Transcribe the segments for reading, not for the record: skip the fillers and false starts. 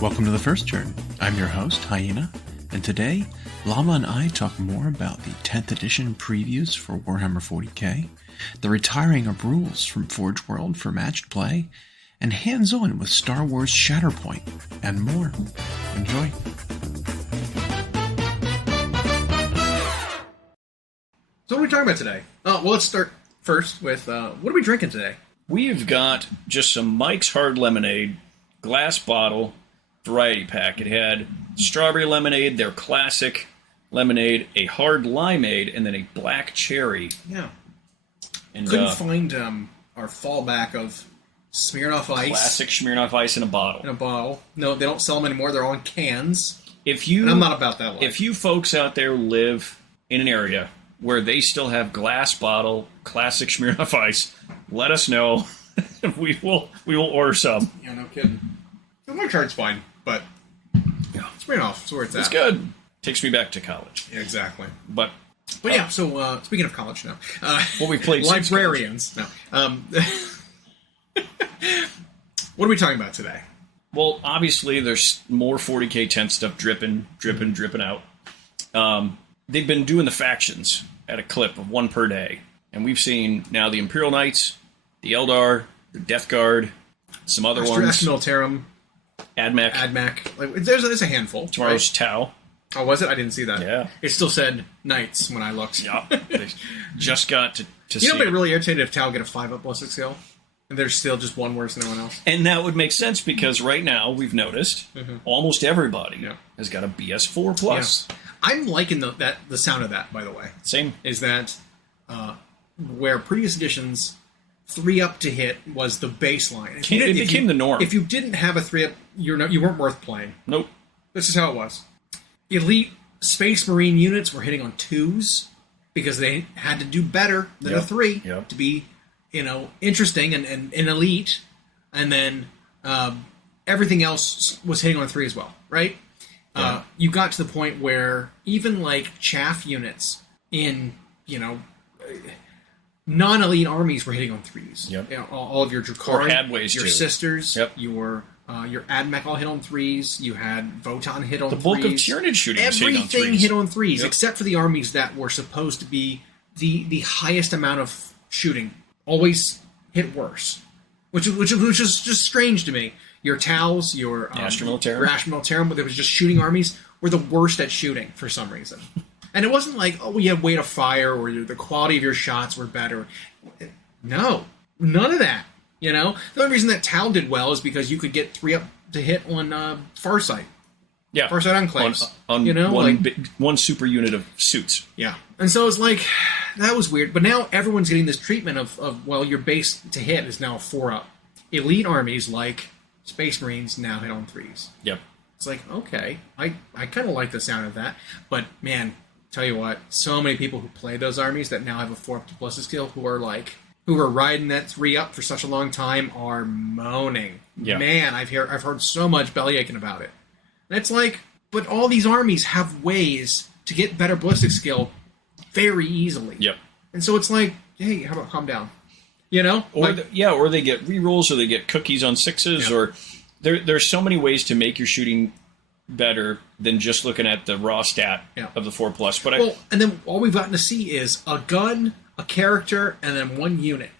Welcome to the First Turn. I'm your host, Hyena, and today, Llama and I talk more about the 10th edition previews for Warhammer 40k, the retiring of rules from Forgeworld for matched play, and hands-on with Star Wars Shatterpoint, and more. Enjoy. So what are we talking about today? Well, let's start first with, what are we drinking today? We've got just some Mike's Hard Lemonade, glass bottle, variety pack. It had strawberry lemonade, their classic lemonade, a hard limeade, and then a black cherry. Yeah. And couldn't find our fallback of Smirnoff Ice. Classic Smirnoff Ice in a bottle. In a bottle. No, they don't sell them anymore. They're all in cans. And I'm not about that life. If you folks out there live in an area where they still have glass bottle, classic Smirnoff Ice, let us know. we will order some. Yeah, no kidding. The White Chart's fine, but yeah, Smirnoff is where it's at. It's good. Takes me back to college. Yeah, exactly. But yeah, so speaking of college now. Well, we've played librarians. No. What are we talking about today? Well, obviously, there's more 40k 10 stuff dripping out. They've been doing the factions at a clip of one per day. And we've seen now the Imperial Knights, the Eldar, the Death Guard, some other ones. Militarum. AdMech. Like, there's a handful. Tomorrow's right? Tau. Oh, was it? I didn't see that. Yeah. It still said Knights when I looked. Yeah. They just got to see. You know, it'd be really irritated if Tau get a 5-up ballistic skill, and there's still just one worse than everyone else. And that would make sense because right now, we've noticed, almost everybody has got a BS4 plus. Yeah. I'm liking the sound of that, by the way. Same. Is that where previous editions 3-up to hit was the baseline. It became the norm. If you didn't have a 3-up, you weren't worth playing. Nope. This is how it was. Elite Space Marine units were hitting on 2s because they had to do better than a 3 to be, interesting and elite. And then everything else was hitting on 3 as well, right? Yeah. You got to the point where even like chaff units in, non-elite armies were hitting on 3s. Yep. All of your Drukhari, your too. Sisters, your AdMech all hit on 3s. You had Votan hit on 3s. The bulk of Tyranid shooting Everything hit on 3s, except for the armies that were supposed to be the highest amount of shooting. Always hit worse, which is just strange to me. Your Taus, your Astra Militarum, that was just shooting armies, were the worst at shooting for some reason. And it wasn't like, you had weight of fire or the quality of your shots were better. No, none of that. The only reason that Tal did well is because you could get 3-up to hit on Farsight. Yeah. Farsight Enclaves. On one super unit of suits. Yeah. And so it's like, that was weird. But now everyone's getting this treatment of your base to hit is now 4-up. Elite armies like Space Marines now hit on 3s. Yep. It's like, okay, I kind of like the sound of that. But, man, tell you what, so many people who play those armies that now have a 4-up to ballistic skill who are riding that 3-up for such a long time are moaning. Yeah. Man, I've heard so much belly aching about it. And it's like, but all these armies have ways to get better ballistic skill very easily. Yep. And so it's like, hey, how about calm down? Or they get rerolls, or they get cookies on 6s, or there's so many ways to make your shooting better than just looking at the raw stat of the 4+. But and then all we've gotten to see is a gun, a character, and then one unit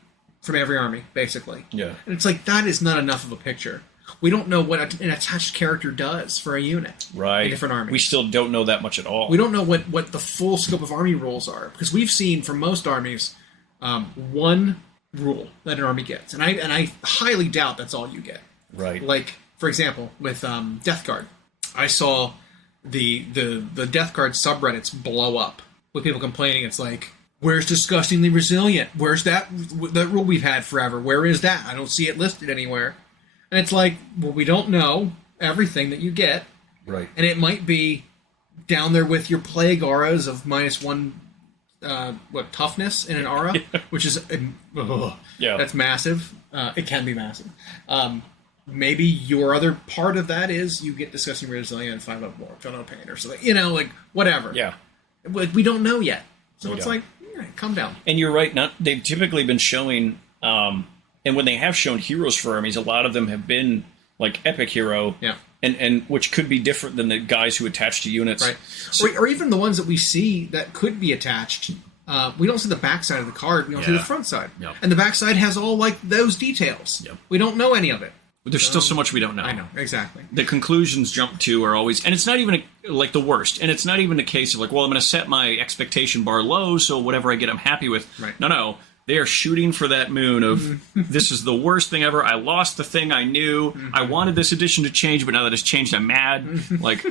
from every army, basically. Yeah. And it's like, that is not enough of a picture. We don't know what an attached character does for a unit. Right. In different armies. We still don't know that much at all. We don't know what the full scope of army rules are. Because we've seen, for most armies, one rule that an army gets. And I highly doubt that's all you get. Right. Like, for example, with Death Guard. I saw the Death Guard subreddits blow up with people complaining. It's like, where's disgustingly resilient? Where's that rule we've had forever? Where is that? I don't see it listed anywhere. And it's like, well, we don't know everything that you get. Right. And it might be down there with your plague auras of -1 toughness in an aura, which is that's massive. It can be massive. Maybe your other part of that is you get disgusting resilient and 5-up more, don't know pain or something. Whatever. Yeah. We don't know yet. So it's like, all right, calm down. And you're right. They've typically been showing, and when they have shown heroes for armies, a lot of them have been like Epic Hero, and which could be different than the guys who attach to units, right? So, or even the ones that we see that could be attached. We don't see the back side of the card. We don't see the front side, and the back side has all like those details. We don't know any of it. There's still so much we don't know. I know, exactly. The conclusions jump to are always, and it's not even like the worst. And it's not even a case of like, well, I'm going to set my expectation bar low, so whatever I get, I'm happy with. Right. No. They are shooting for that moon of, this is the worst thing ever. I lost the thing I knew. I wanted this edition to change, but now that it's changed, I'm mad. Like,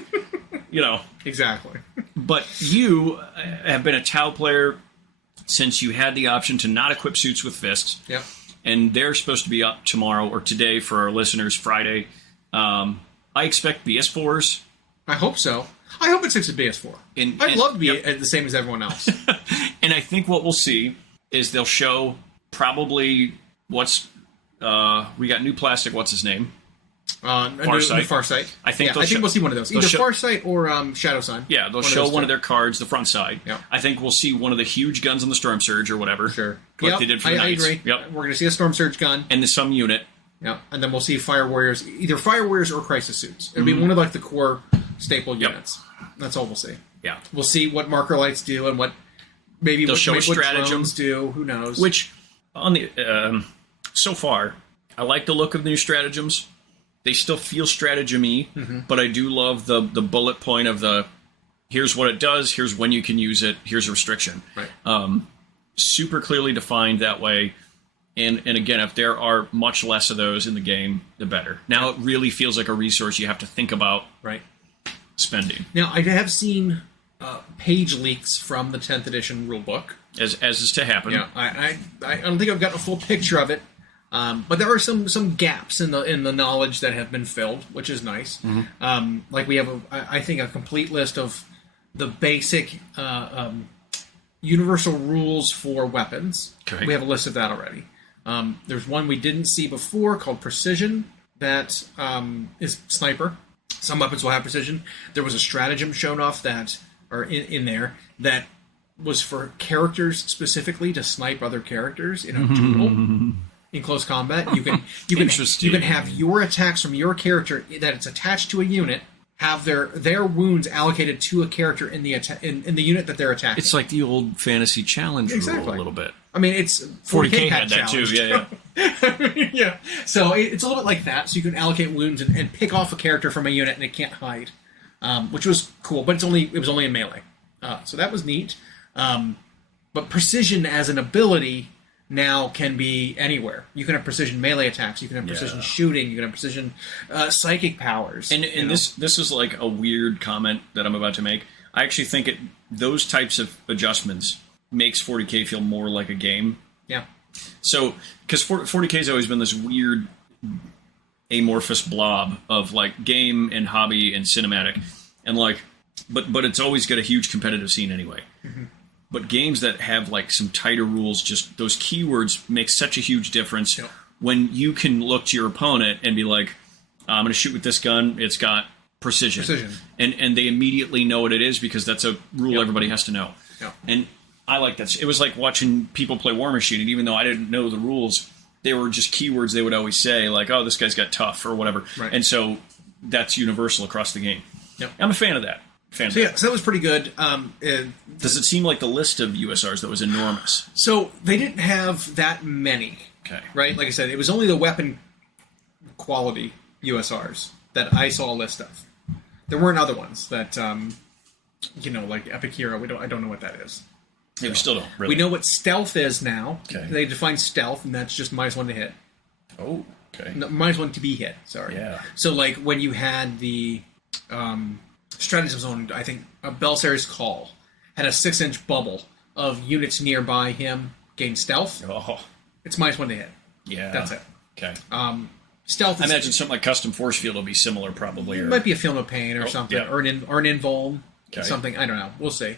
you know. Exactly. But you have been a Tau player since you had the option to not equip suits with fists. Yep. And they're supposed to be up tomorrow or today for our listeners, Friday. I expect BS4s. I hope so. I hope it sticks with BS4. I'd love to be the same as everyone else. And I think what we'll see is they'll show probably what's... we got new plastic, what's his name? Farsight. I think we'll see one of those. Either Farsight or Shadow Sign. Yeah, they'll show one of their cards, the front side. Yep. I think we'll see one of the huge guns on the Storm Surge or whatever. Sure. Like they did for the Knights. I agree. Yep. We're going to see a Storm Surge gun. And some unit. Yeah, and then we'll see Fire Warriors, either Fire Warriors or Crisis Suits. It'll be one of like the core staple units. That's all we'll see. Yeah. We'll see what Marker Lights do and what maybe they'll show what stratagems do. Who knows? Which, on the so far, I like the look of the new stratagems. They still feel stratagem-y, but I do love the bullet point of the here's what it does, here's when you can use it, here's a restriction. Right. Super clearly defined that way. And again, if there are much less of those in the game, the better. Now it really feels like a resource you have to think about spending. Now, I have seen page leaks from the 10th edition rulebook. As is to happen. Yeah, I don't think I've gotten a full picture of it. But there are some gaps in the knowledge that have been filled, which is nice. Like we have, I think, a complete list of the basic universal rules for weapons. Okay. We have a list of that already. There's one we didn't see before called Precision that is Sniper. Some weapons will have Precision. There was a stratagem shown off that, or in there, that was for characters specifically to snipe other characters in a duel. In close combat, you can have your attacks from your character that it's attached to a unit have their wounds allocated to a character in the in the unit that they're attacking. It's like the old fantasy challenge rule a little bit. I mean, it's 40K had that too. Yeah. Yeah. So it's a little bit like that. So you can allocate wounds and pick off a character from a unit and it can't hide, which was cool. But it was only in melee, so that was neat. But precision as an ability now can be anywhere. You can have precision melee attacks. You can have precision shooting. You can have precision psychic powers. And this is like a weird comment that I'm about to make. I actually think those types of adjustments makes 40K feel more like a game. Yeah. So, because 40K has always been this weird amorphous blob of like game and hobby and cinematic, and like, but it's always got a huge competitive scene anyway. But games that have like some tighter rules, just those keywords make such a huge difference when you can look to your opponent and be like, I'm going to shoot with this gun. It's got precision. And they immediately know what it is because that's a rule everybody has to know. And I like that. It was like watching people play War Machine, and even though I didn't know the rules, they were just keywords they would always say, like, oh, this guy's got tough or whatever. Right. And so that's universal across the game. I'm a fan of that. So that was pretty good. Does it seem like the list of USRs that was enormous? So they didn't have that many. Okay. Right? Like I said, it was only the weapon quality USRs that I saw a list of. There weren't other ones that, like Epic Hero. I don't know what that is. Yeah, we still don't, really. We know what stealth is now. Okay. They define stealth, and that's just -1 to hit. Oh, okay. No, -1 to be hit, sorry. Yeah. So, like, when you had the Stratagem Zone, I think Belsari's Call had a 6-inch bubble of units nearby him gain stealth. Oh. It's -1 to hit. Yeah. That's it. Okay. Stealth. I imagine something like Custom Force Field will be similar, probably. It might be a Film of Pain or something, or an invuln. Okay. Something. I don't know. We'll see.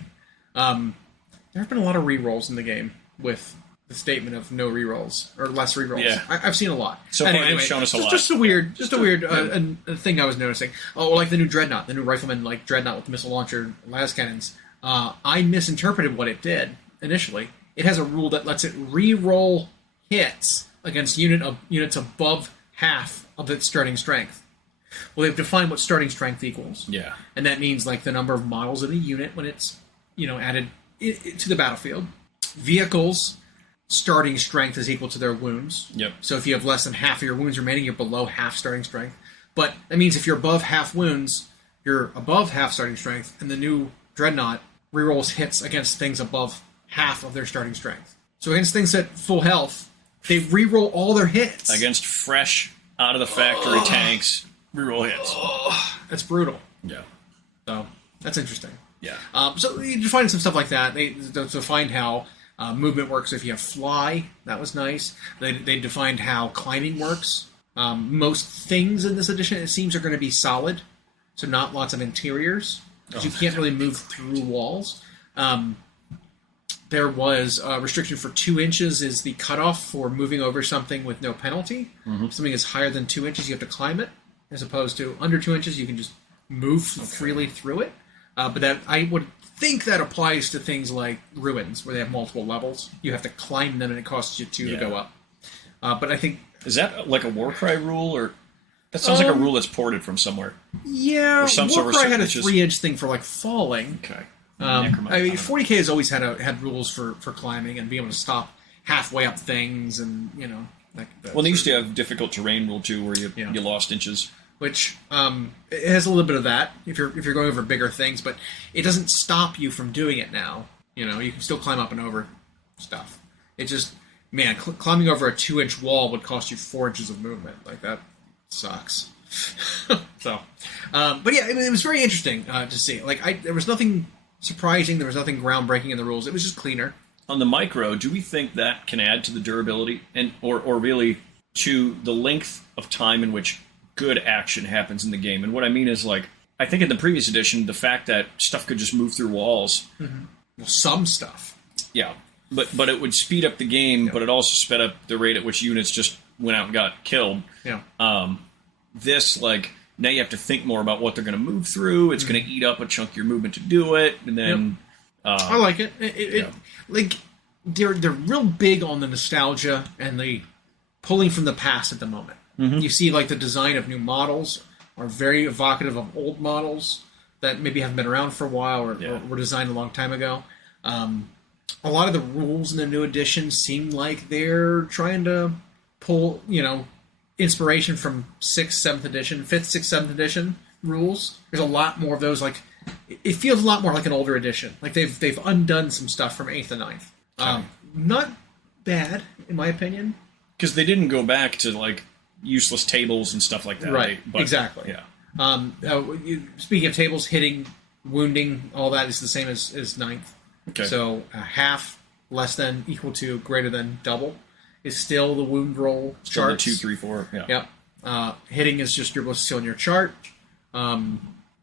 There have been a lot of rerolls in the game with the statement of no rerolls or less rerolls. Yeah. I've seen a lot. So anyway, they've shown us a lot. Just a weird thing I was noticing. Oh, like the new Dreadnought, the new Rifleman like Dreadnought with the missile launcher, las cannons. I misinterpreted what it did initially. It has a rule that lets it re-roll hits against units above half of its starting strength. Well, they've defined what starting strength equals. Yeah. And that means like the number of models in a unit when it's, added to the battlefield. Vehicles, starting strength is equal to their wounds. Yep. So if you have less than half of your wounds remaining, you're below half starting strength. But that means if you're above half wounds, you're above half starting strength, and the new Dreadnought rerolls hits against things above half of their starting strength. So against things at full health, they reroll all their hits. Against fresh, out of the factory tanks, reroll hits. That's brutal. Yeah. So that's interesting. Yeah. So you define some stuff like that. They defined how movement works if you have fly. That was nice. They defined how climbing works. Most things in this edition, it seems, are going to be solid. So not lots of interiors. Because you can't really move through walls. There was a restriction for 2 inches is the cutoff for moving over something with no penalty. Mm-hmm. Something is higher than 2 inches, you have to climb it. As opposed to under 2 inches, you can just move freely through it. But that I would think that applies to things like ruins, where they have multiple levels. You have to climb them, and it costs you 2 to go up. But I think... Is that like a Warcry rule, or... That sounds like a rule that's ported from somewhere. Yeah, Warcry had a 3-inch thing for, like, falling. Okay. I mean, 40K has always had rules for climbing and being able to stop halfway up things, and, well, they used to have difficult terrain rule, too, where you lost inches. Which it has a little bit of that if you're going over bigger things, but it doesn't stop you from doing it now. You can still climb up and over stuff. It just, man, climbing over a 2-inch wall would cost you 4 inches of movement. Like, that sucks. So, but yeah, it was very interesting to see. Like, there was nothing surprising. There was nothing groundbreaking in the rules. It was just cleaner. On the micro, do we think that can add to the durability or really to the length of time in which good action happens in the game? And what I mean is, like, I think in the previous edition, the fact that stuff could just move through walls. Mm-hmm. Well, some stuff. Yeah. But it would speed up the game, but it also sped up the rate at which units just went out and got killed. Yeah. This, like, now you have to think more about what they're going to move through. It's going to eat up a chunk of your movement to do it, and then... I like it. Like, they're real big on the nostalgia and the pulling from the past at the moment. Mm-hmm. You see, like, the design of new models are very evocative of old models that maybe haven't been around for a while or were designed a long time ago. A lot of the rules in the new edition seem like they're trying to pull, inspiration from 6th, 7th edition, 5th, 6th, 7th edition rules. There's a lot more of those. Like, it feels a lot more like an older edition. Like, they've undone some stuff from 8th and 9th. Not bad, in my opinion. Because they didn't go back to, like, useless tables and stuff like that. Right, exactly. Yeah. Speaking of tables, hitting, wounding, all that is the same as 9th. Okay. So half, less than, equal to, greater than, double is still the wound roll chart. 2, 3, 4. Yeah. Yep. Hitting is just your what's still in your chart.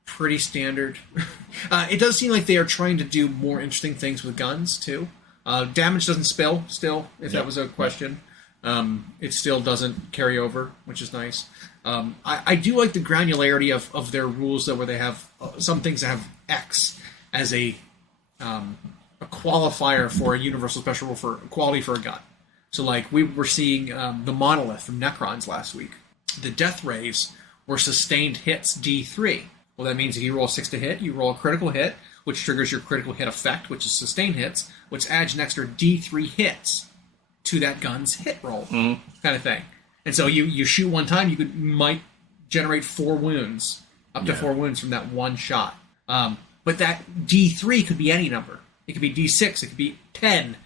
Pretty standard. It does seem like they are trying to do more interesting things with guns too. Damage doesn't spill still, if that was a question. It still doesn't carry over, which is nice. I do like the granularity of their rules, though, where they have some things that have X as a qualifier for a universal special rule for quality for a gun. So, like, we were seeing the Monolith from Necrons last week. The Death Rays were sustained hits D3. Well, that means if you roll 6 to hit, you roll a critical hit, which triggers your critical hit effect, which is sustained hits, which adds an extra D3 hits to that gun's hit roll, kind of thing. And so you shoot one time, you might generate 4 wounds, up to 4 wounds from that one shot. But that D3 could be any number. It could be D6, it could be 10.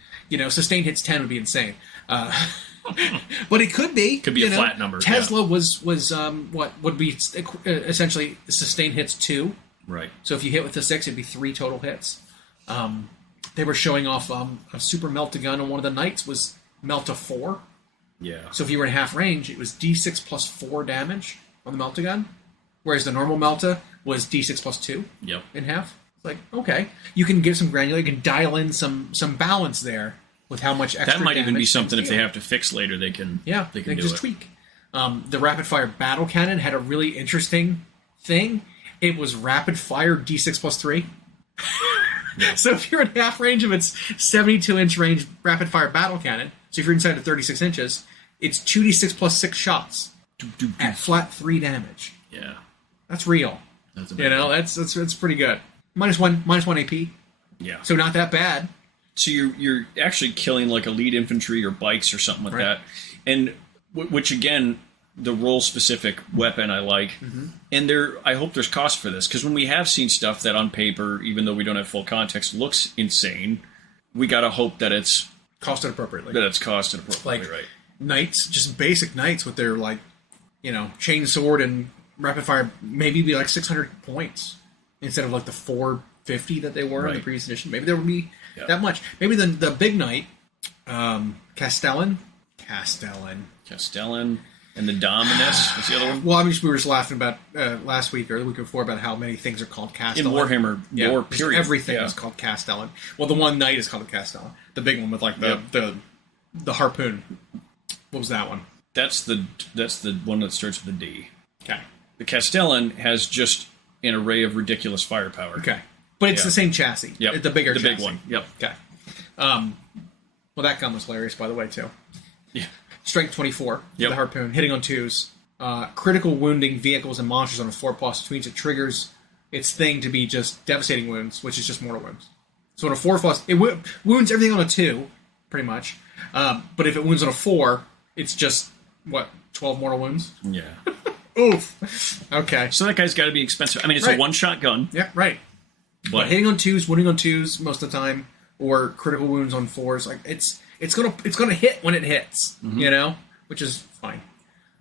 Sustained hits 10 would be insane. But it could be. Could be a flat number. Tesla was what would be essentially sustained hits 2. Right. So if you hit with the 6, it'd be 3 total hits. They were showing off a super melt-a-gun, and one of the knights was melt-a-4. Yeah. So if you were in half range, it was D6 plus 4 damage on the melt-a-gun, whereas the normal melta was D6 plus 2 in half. It's like, okay. You can give some granular, you can dial in some balance there with how much extra that might even be something if they deal. have to fix later, they can they can do just it. tweak. The rapid-fire battle cannon had a really interesting thing. It was rapid-fire D6 plus 3. So if you're in half range of its 72-inch range rapid-fire battle cannon, so if you're inside of 36 inches, it's 2d6 plus 6 shots at flat 3 damage. Yeah. That's real. That's that's pretty good. -1 AP. Yeah. So not that bad. So you're actually killing like elite infantry or bikes or something like that, and which again, the role specific weapon I like, and I hope there's cost for this, because when we have seen stuff that on paper, even though we don't have full context, looks insane, we gotta hope that it's costed appropriately. Like, right? Knights, just basic knights with their chain sword and rapid fire, maybe be like 600 points instead of like the 450 that they were in the previous edition. Maybe there would be that much. Maybe the big knight, Castellan, and the Dominus. What's the other one? Well, we were just laughing about last week or the week before about how many things are called Castellan. In Warhammer, lore, period. Everything is called Castellan. Well, the one knight is called a Castellan. The big one with like the harpoon. What was that one? That's the one that starts with a D. Okay. The Castellan has just an array of ridiculous firepower. Okay. But it's the same chassis. Yep. The bigger the chassis. big one. Yep. Okay. Well, that gun was hilarious, by the way, too. Yeah. Strength 24 with the harpoon, hitting on 2s. Critical wounding vehicles and monsters on a 4+, which means it triggers its thing to be just devastating wounds, which is just mortal wounds. So on a 4+, it wounds everything on a 2, pretty much. But if it wounds on a 4, it's just, 12 mortal wounds? Yeah. Oof. Okay. So that guy's got to be expensive. I mean, it's a one-shot gun. Yeah, right. But hitting on 2s, wounding on 2s most of the time, or critical wounds on 4s, like it's gonna hit when it hits, which is fine.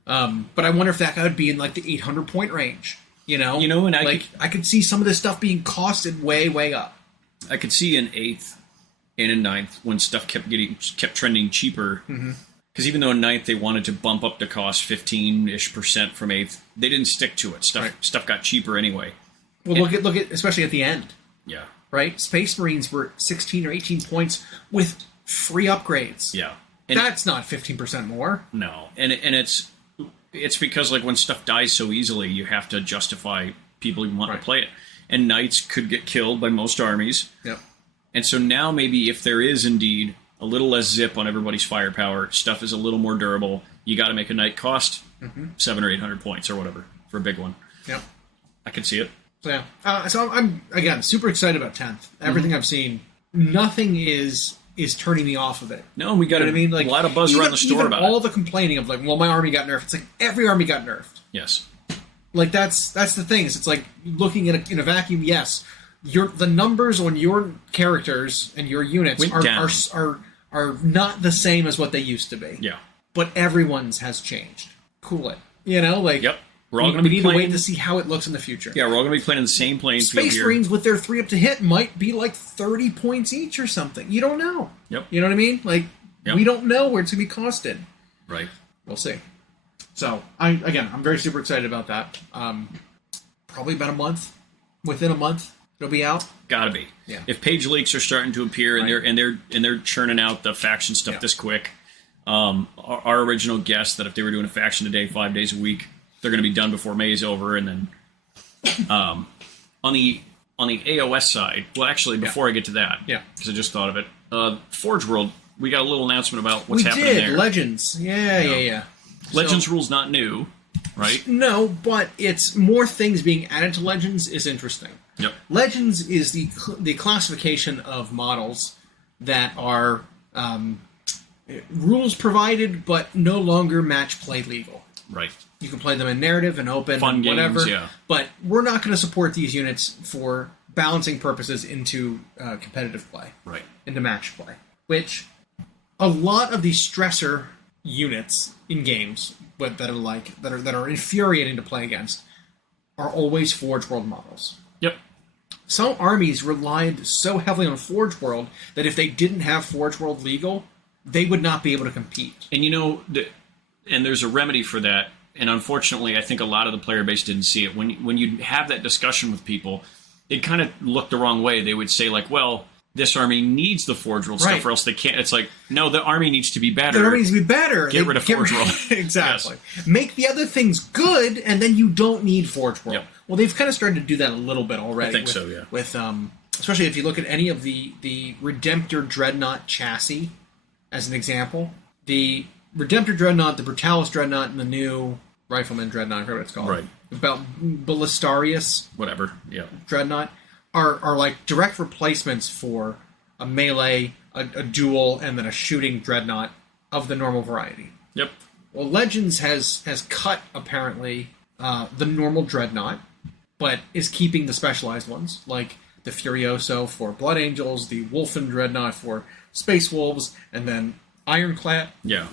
But I wonder if that guy would be in like the 800 point range, and I could see some of this stuff being costed way up. I could see an 8th and a 9th when stuff kept trending cheaper. Because even though in 9th they wanted to bump up the cost 15-ish% from 8th, they didn't stick to it. Stuff got cheaper anyway. Well, look at especially at the end. Yeah. Right? Space Marines were 16 or 18 points with free upgrades. Yeah. And that's not 15% more. No. And it's because like when stuff dies so easily, you have to justify people who want to play it. And knights could get killed by most armies. Yep. And so now maybe if there is indeed a little less zip on everybody's firepower, stuff is a little more durable, you got to make a knight cost 700 or 800 points or whatever for a big one. Yep. I can see it. So yeah, so I'm again super excited about 10th. Everything I've seen, nothing is turning me off of it. No, we got a lot of buzz around the store about all the complaining of like, well, my army got nerfed. It's like every army got nerfed. Yes. Like that's the thing. It's like looking at in a vacuum. Yes, the numbers on your characters and your units are not the same as what they used to be. Yeah. But everyone's has changed. Cool it. Yep. We're all going to wait to see how it looks in the future. Yeah, we're all going to be playing in the same playing field here. Space Marines with their 3 up to hit might be like 30 points each or something. You don't know. Yep. You know what I mean? Like, we don't know where it's going to be costed. Right. We'll see. So, I'm very super excited about that. Probably about a month. Within a month, it'll be out. Gotta be. Yeah. If page leaks are starting to appear and they're churning out the faction stuff this quick, our original guess that if they were doing a faction a day, 5 days a week, they're going to be done before May is over, and then on the AOS side, well, actually, before I get to that, because I just thought of it, Forgeworld, we got a little announcement about what's happening there. Legends, yeah. Legends rules not new, right? No, but it's more things being added to Legends is interesting. Yep. Legends is the classification of models that are rules provided, but no longer match play legal. Right. You can play them in narrative and open Fun and whatever. Games, but we're not going to support these units for balancing purposes into competitive play. Right. Into match play. Which a lot of these stressor units in games that are infuriating to play against are always Forge World models. Yep. Some armies relied so heavily on Forge World that if they didn't have Forge World legal, they would not be able to compete. And and there's a remedy for that. And unfortunately, I think a lot of the player base didn't see it. When you have that discussion with people, it kind of looked the wrong way. They would say like, well, this army needs the Forge World stuff or else they can't. It's like, no, the army needs to be better. The army needs to be better. Get rid of Forge World. Exactly. Yes. Make the other things good, and then you don't need Forge World. Yep. Well, they've kind of started to do that a little bit already. I think so, yeah. With especially if you look at any of the Redemptor Dreadnought chassis, as an example. The Redemptor Dreadnought, the Brutalis Dreadnought, and the new Rifleman Dreadnought, whatever it's called. Right. Ballistarius. Whatever, yeah. Dreadnought are like direct replacements for a melee, a duel, and then a shooting Dreadnought of the normal variety. Yep. Well, Legends has cut, apparently, the normal Dreadnought, but is keeping the specialized ones, like the Furioso for Blood Angels, the Wolfen Dreadnought for Space Wolves, and then Ironclad. Yeah.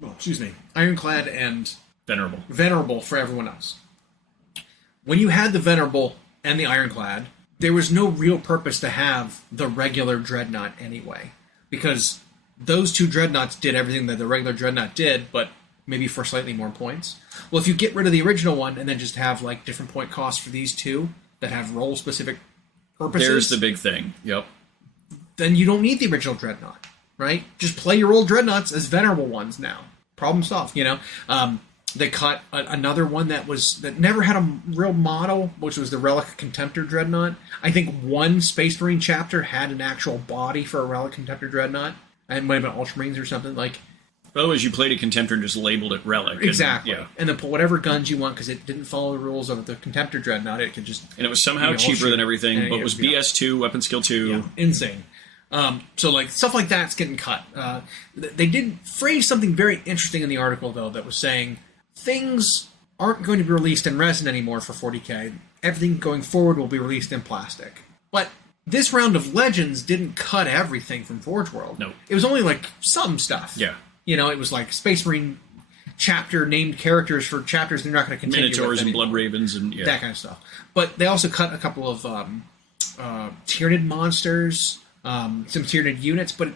Well, excuse me. Ironclad and Venerable for everyone else. When you had the Venerable and the Ironclad, there was no real purpose to have the regular Dreadnought anyway, because those two Dreadnoughts did everything that the regular Dreadnought did, but maybe for slightly more points. Well, if you get rid of the original one and then just have like different point costs for these two that have role-specific purposes... There's the big thing, yep. Then you don't need the original Dreadnought, right? Just play your old Dreadnoughts as Venerable ones now. Problem solved, you know? They cut another one that never had a real model, which was the Relic Contemptor Dreadnought. I think one Space Marine chapter had an actual body for a Relic Contemptor Dreadnought, and might have been Ultramarines or something. Like, otherwise, you played a Contemptor and just labeled it Relic. Exactly. And, yeah. And then put whatever guns you want, because it didn't follow the rules of the Contemptor Dreadnought. It could just... And it was somehow cheaper than everything, but it was BS2, weapon skill 2. Yeah, insane. So, like, stuff like that's getting cut. They did phrase something very interesting in the article, though, that was saying things aren't going to be released in resin anymore for 40k. Everything going forward will be released in plastic. But this round of Legends didn't cut everything from Forgeworld. No. It was only, like, some stuff. Yeah. You know, it was like Space Marine chapter named characters for chapters they're not going to continue Minotaurs with and Blood Ravens and that kind of stuff. But they also cut a couple of Tyranid monsters, some Tyranid units. But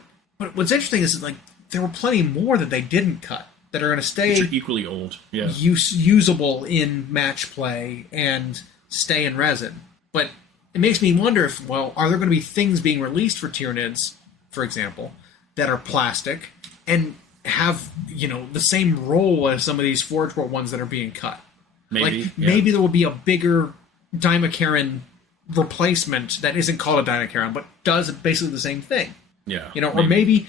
what's interesting is like there were plenty more that they didn't cut that are going to stay which are equally old, usable in match play and stay in resin. But it makes me wonder if, well, are there going to be things being released for Tyranids, for example, that are plastic and have, you know, the same role as some of these Forgeworld ones that are being cut? Maybe there will be a bigger Dimakaran replacement that isn't called a Dimakaran, but does basically the same thing. Yeah. You know, or maybe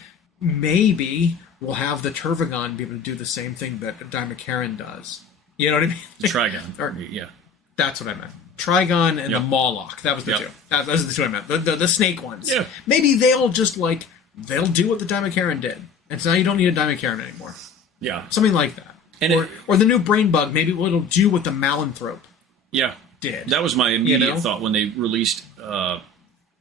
we'll have the Turvagon be able to do the same thing that a Dimakaran does. You know what I mean? The Trigon. Yeah. That's what I meant. Trigon and the Moloch. That was the two. Those are the two I meant. The snake ones. Yeah. Maybe they'll just, like, they'll do what the Dimakaran did. And so now you don't need a Dimakaran anymore. Yeah. Something like that. And or the new Brain Bug, maybe it'll do what the Malanthrope did. That was my immediate thought when they released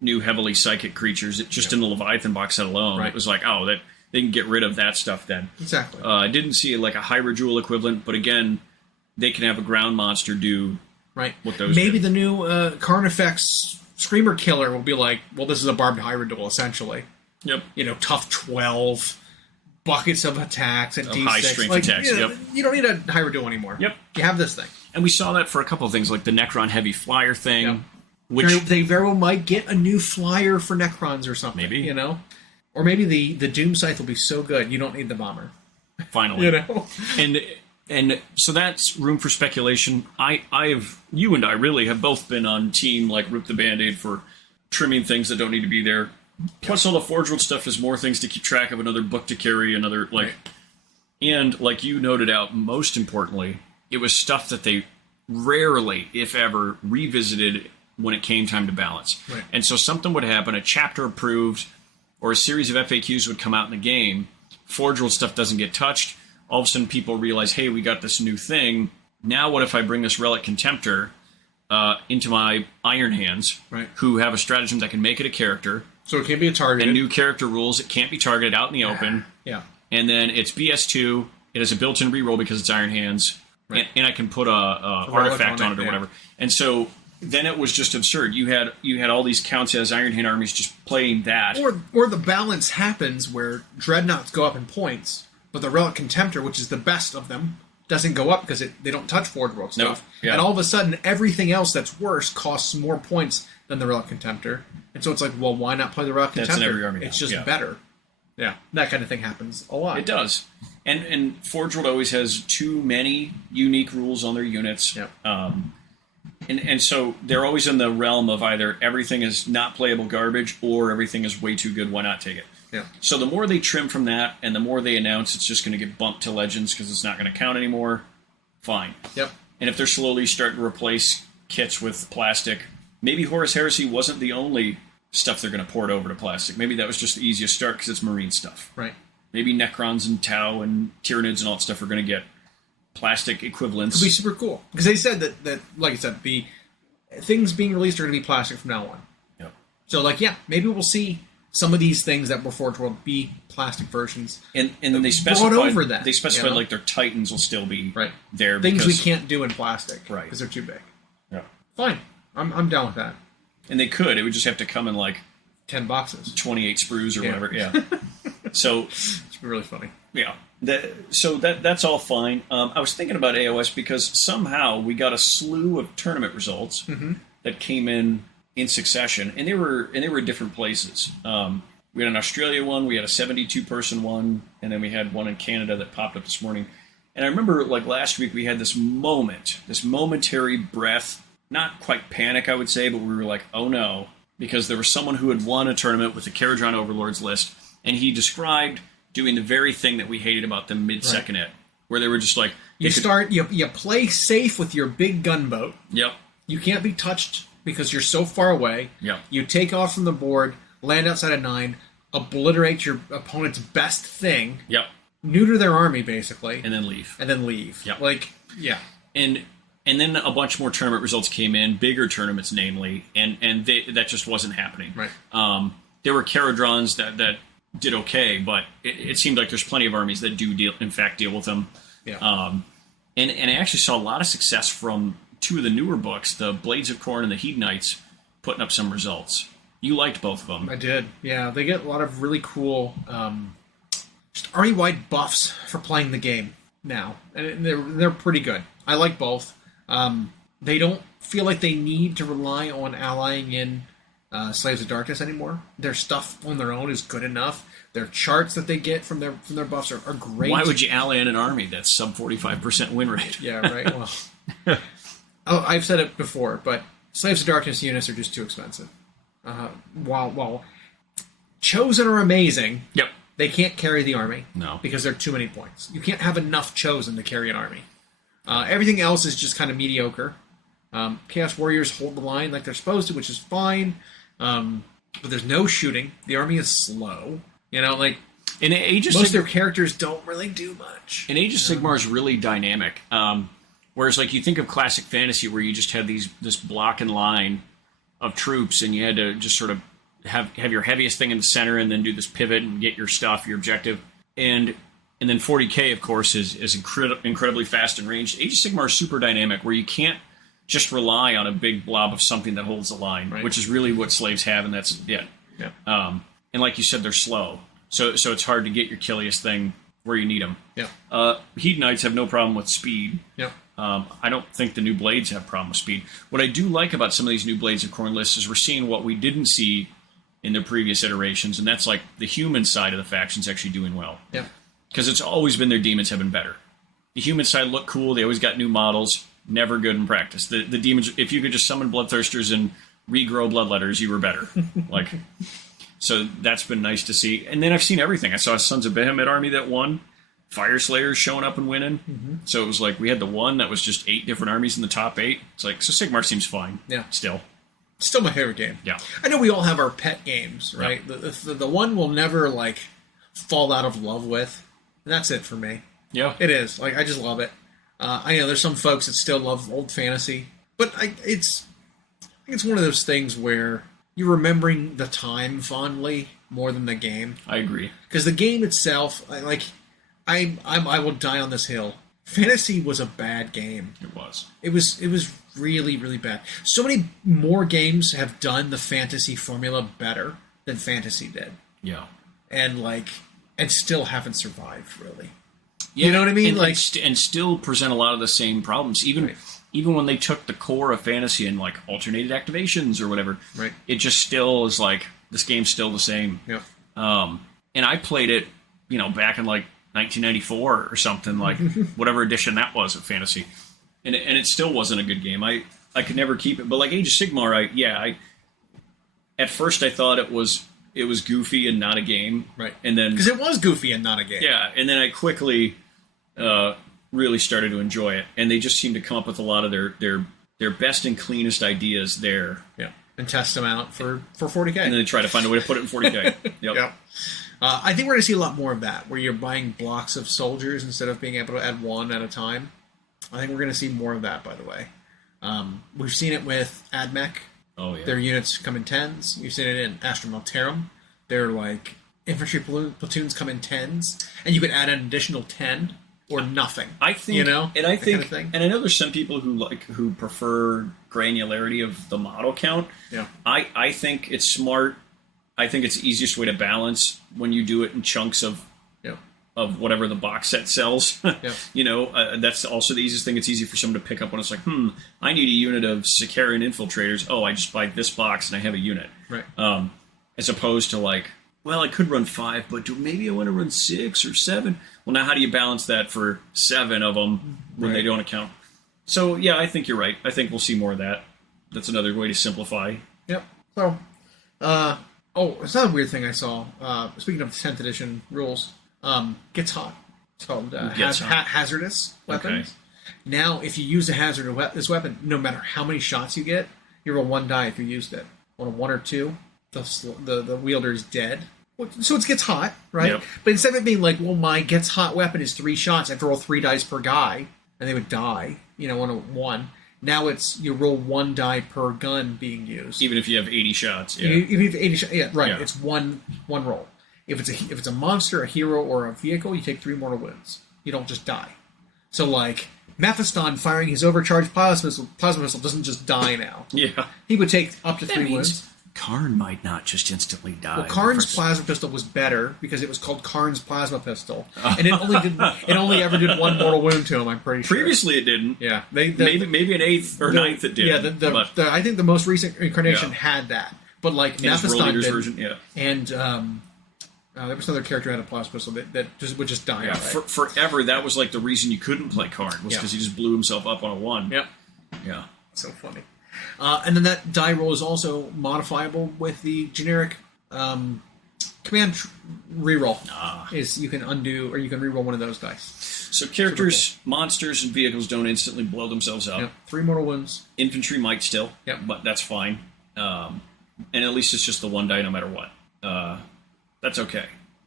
new heavily psychic creatures. Just in the Leviathan box set alone, it was like, oh, that they can get rid of that stuff then. Exactly. I didn't see like a Hydra Jewel equivalent, but again, they can have a ground monster do what those Maybe did. the new Carnifex Screamer Killer will be like, well, this is a barbed Hydra Duel, essentially. Yep. You know, tough 12, buckets of attacks and D6. High strength attacks, You don't need a Hydra Duel anymore. Yep. You have this thing. And we saw that for a couple of things, like the Necron Heavy Flyer thing. Which they very well might get a new flyer for Necrons or something. Maybe. You know? Or maybe the Doom Scythe will be so good you don't need the bomber. Finally. You know? And so that's room for speculation. You and I really have both been on team like Rip the Band-Aid for trimming things that don't need to be there. Plus all the Forgeworld stuff is more things to keep track of, another book to carry, another and like you noted out, most importantly, it was stuff that they rarely, if ever, revisited when it came time to balance. Right. And so something would happen, a chapter approved, or a series of FAQs would come out in the game, Forgeworld stuff doesn't get touched, all of a sudden people realize, hey, we got this new thing, now what if I bring this Relic Contemptor into my Iron Hands, who have a stratagem that can make it a character. So it can't be a target. And new character rules, it can't be targeted out in the open. Yeah. And then it's BS2, it has a built-in reroll because it's Iron Hands, and I can put a artifact on it or whatever. And so then it was just absurd. You had all these counts as Iron Hand armies just playing that. Or the balance happens where Dreadnoughts go up in points, but the Relic Contemptor, which is the best of them, doesn't go up because they don't touch Forgeworld stuff. No. Yeah. And all of a sudden, everything else that's worse costs more points than the Relic Contemptor. And so it's like, well, why not play the Relic Contemptor? That's in every army now. It's just better. Yeah, that kind of thing happens a lot. It does. And Forgeworld always has too many unique rules on their units. Yep. And so they're always in the realm of either everything is not playable garbage or everything is way too good, why not take it? Yeah. So the more they trim from that and the more they announce it's just going to get bumped to Legends because it's not going to count anymore, fine. Yep. And if they're slowly starting to replace kits with plastic, maybe Horus Heresy wasn't the only stuff they're going to port over to plastic. Maybe that was just the easiest start because it's Marine stuff. Right. Maybe Necrons and Tau and Tyranids and all that stuff are going to get plastic equivalents. It'll be super cool. Because they said that, like I said, the things being released are going to be plastic from now on. Yep. So, like, yeah, maybe we'll see some of these things that were Forgeworld be plastic versions. And then they specified, over that, they specified you know? like their Titans will still be right. there. Things because, we can't do in plastic. Right. Because they're too big. Yeah. Fine. I'm down with that. And they could. It would just have to come in like 10 boxes. 28 sprues or whatever. Yeah. So it's really funny. Yeah. That's all fine. I was thinking about AOS because somehow we got a slew of tournament results that came in succession, and they were in different places. We had an Australia one, we had a 72-person one, and then we had one in Canada that popped up this morning. And I remember, like last week, we had this momentary breath, not quite panic, I would say, but we were like, oh no, because there was someone who had won a tournament with the Caradron Overlords list, and he described doing the very thing that we hated about them mid-second it, where they were just like... You play safe with your big gunboat. Yep. You can't be touched because you're so far away. Yep. You take off from the board, land outside of 9, obliterate your opponent's best thing. Yep. Neuter their army, basically. And then leave. Yep. Yeah. And then a bunch more tournament results came in, bigger tournaments, namely, and that just wasn't happening. Right. There were Caradrons that did okay, but it seemed like there's plenty of armies that do deal with them. Yeah. And I actually saw a lot of success from two of the newer books, the Blades of Khorne and the Hedonites, putting up some results. You liked both of them. I did. Yeah, they get a lot of really cool just army-wide buffs for playing the game now, and they're pretty good. I like both. They don't feel like they need to rely on allying in Slaves of Darkness anymore. Their stuff on their own is good enough. Their charts that they get from their buffs are great. Why would you ally in an army that's sub 45% win rate? Yeah, right. Well, I've said it before, but Slaves of Darkness units are just too expensive. While Chosen are amazing, yep, they can't carry the army. No, because they're too many points. You can't have enough Chosen to carry an army. Everything else is just kind of mediocre. Chaos Warriors hold the line like they're supposed to, which is fine. But there's no shooting. The army is slow. You know, like in Age of most of their characters don't really do much. And Age of Sigmar is really dynamic. Whereas, like, you think of classic fantasy where you just had this block and line of troops, and you had to just sort of have your heaviest thing in the center, and then do this pivot and get your stuff, your objective, and then 40k, of course, is incredibly fast and ranged. Age of Sigmar is super dynamic, where you can't just rely on a big blob of something that holds the line, right, which is really what slaves have, and that's it. Yeah. And like you said, they're slow, so it's hard to get your killiest thing where you need them. Yeah. Hedonites have no problem with speed. Yeah. I don't think the new Blades have a problem with speed. What I do like about some of these new Blades of Khorne lists is we're seeing what we didn't see in the previous iterations, and that's like the human side of the factions actually doing well. Yeah. Because it's always been their demons have been better. The human side look cool. They always got new models. Never good in practice. The demons, if you could just summon Bloodthirsters and regrow Bloodletters, you were better. So that's been nice to see. And then I've seen everything. I saw a Sons of Behemoth army that won. Fire Slayers showing up and winning. Mm-hmm. So it was like we had the one that was just 8 different armies in the top 8. It's like, so Sigmar seems fine. Yeah. Still my favorite game. Yeah. I know we all have our pet games, right? Yeah. The one we'll never, like, fall out of love with. And that's it for me. Yeah. It is. Like, I just love it. I know there's some folks that still love old fantasy. But I think it's one of those things where you're remembering the time fondly more than the game. I agree. Because the game itself, I will die on this hill. Fantasy was a bad game. It was. It was really, really bad. So many more games have done the fantasy formula better than fantasy did. Yeah. And still haven't survived, really. Yeah, you know what I mean? And still present a lot of the same problems. Even when they took the core of fantasy and like alternated activations or whatever, right? It just still is like this game's still the same. Yeah. And I played it, back in like 1994 or something, like whatever edition that was of fantasy, and it still wasn't a good game. I could never keep it. But like Age of Sigmar, at first I thought it was goofy and not a game, right? And then because it was goofy and not a game, yeah. And then I quickly really started to enjoy it, and they just seem to come up with a lot of their best and cleanest ideas there. Yeah, and test them out for 40K. And then they try to find a way to put it in 40K. Yep. Yep. I think we're going to see a lot more of that, where you're buying blocks of soldiers instead of being able to add one at a time. I think we're going to see more of that, by the way. We've seen it with AdMech. Oh, yeah. Their units come in 10s. You've seen it in Astra Militarum. They're like infantry platoons come in 10s, and you can add an additional 10 or nothing. I think, you know, and I think, kind of and I know there's some people who prefer granularity of the model count. Yeah. I think it's smart. I think it's the easiest way to balance when you do it in chunks of whatever the box set sells. Yeah. You know, that's also the easiest thing. It's easy for someone to pick up when it's like, I need a unit of Sicarian infiltrators. Oh, I just buy this box and I have a unit. Right. As opposed to like, well, I could run 5, but maybe I want to run 6 or 7. Well, now how do you balance that for 7 of them when they don't account? So, yeah, I think you're right. I think we'll see more of that. That's another way to simplify. Yep. So, it's another weird thing I saw. Speaking of 10th edition rules, gets hot. It's called hazardous weapons. Okay. Now, if you use a hazardous weapon, no matter how many shots you get, you roll 1 die if you used it. On a 1 or 2, the wielder is dead. So it gets hot, right? Yep. But instead of it being like, well, my gets hot weapon is 3 shots, I have to roll 3 dice per guy, and they would die, on a 1. Now it's you roll 1 die per gun being used. Even if you have 80 shots. Yeah. Even if you have 80 shots, yeah, right. Yeah. It's one roll. If it's a monster, a hero, or a vehicle, you take 3 mortal wounds. You don't just die. So like Mephiston firing his overcharged plasma missile doesn't just die now. Yeah. He would take up to 3 wounds. Karn might not just instantly die. Well, Karn's plasma pistol was better because it was called Karn's plasma pistol, and it only ever did 1 mortal wound to him. I'm pretty sure. Previously, it didn't. Yeah, maybe an 8th or 9th it did. Yeah, I think the most recent incarnation had that, but like Mephiston did, version, yeah. And there was another character who had a plasma pistol that just would just die. Yeah, forever that was like the reason you couldn't play Karn was because he just blew himself up on a 1. Yep. Yeah. So funny. And then that die roll is also modifiable with the generic command reroll. Is you can undo or you can reroll one of those dice. So characters, monsters, and vehicles don't instantly blow themselves up. Yep. 3 mortal wounds. Infantry might still, but that's fine. And at least it's just the 1 die no matter what. That's okay.